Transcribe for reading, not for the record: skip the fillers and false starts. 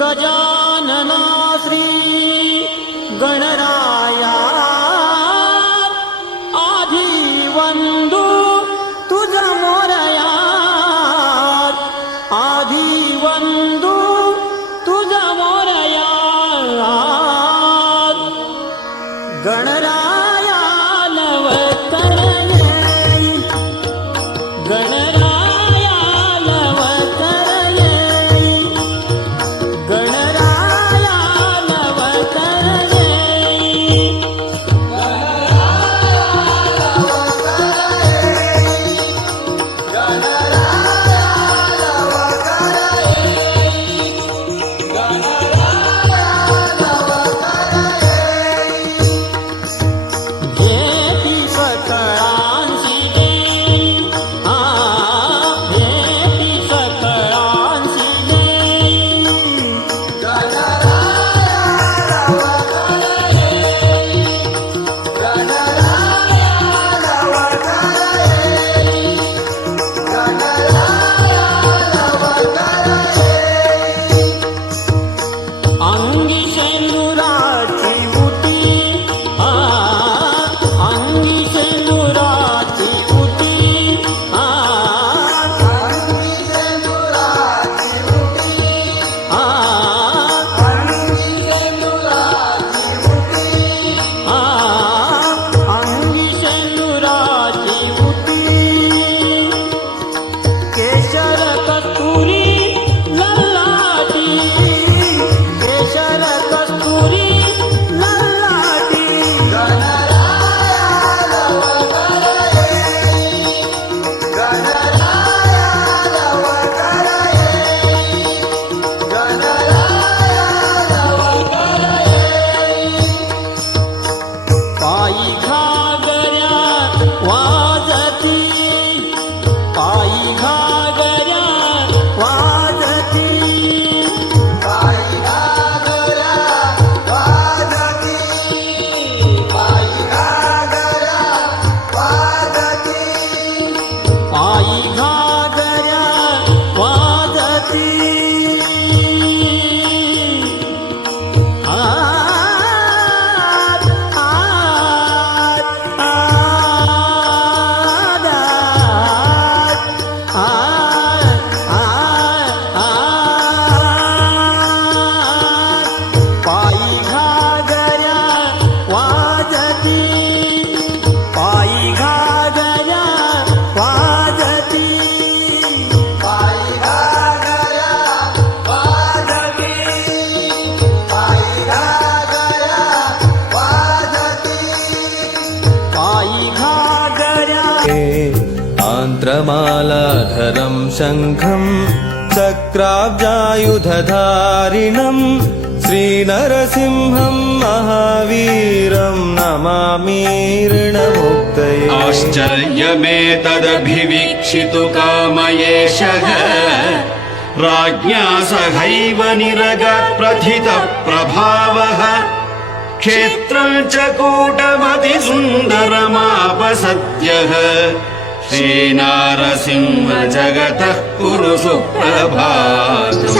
गजानना श्री गणराया आधी वंदू तुझ मोरया आधी वंदू तुझ मोरया गणराया नवतर येई गणराया नवतर येई गणराया नवतर येई भेटी सकळांची देई भेटी सकळांची देई अंगी शेंदुराची उटी अंगी शेंदुराची उटी अंगी शेंदुराची उटी अंगी शेंदुराची उटी अंगी शेंदुराची उटी केशर कस्तुरी ललाटी केशर कस्तुरी ललाटी गणराया नवकर येई गणराया नवकर येई गणराया नवकर येई पायी घागऱ्या वाजती पायी घागऱ्या वाजती पायी घागऱ्या वाजती पायी घागऱ्या वाजती पायी घागऱ्या वाजती पायी घागऱ्या वाजती पायी घागऱ्या वाजती पायी घागऱ्या वाजती पायी घागऱ्या वाजती पायी घागऱ्या आन्त्रमालाधरं शङ्खं चक्राब्जायुधधारिणं श्रीनरसिंहं महावीरं नमामीर्णमुक्तये आश्चर्यमेतदभिवीक्षितु कामयेशः राज्ञा सहैव निरगप्रथितप्रभावः क्षेत्रं च कूटमतिसुन्दरमापसद्यः श्रीनारसिंह जगतः कुरु सुप्रभातम्।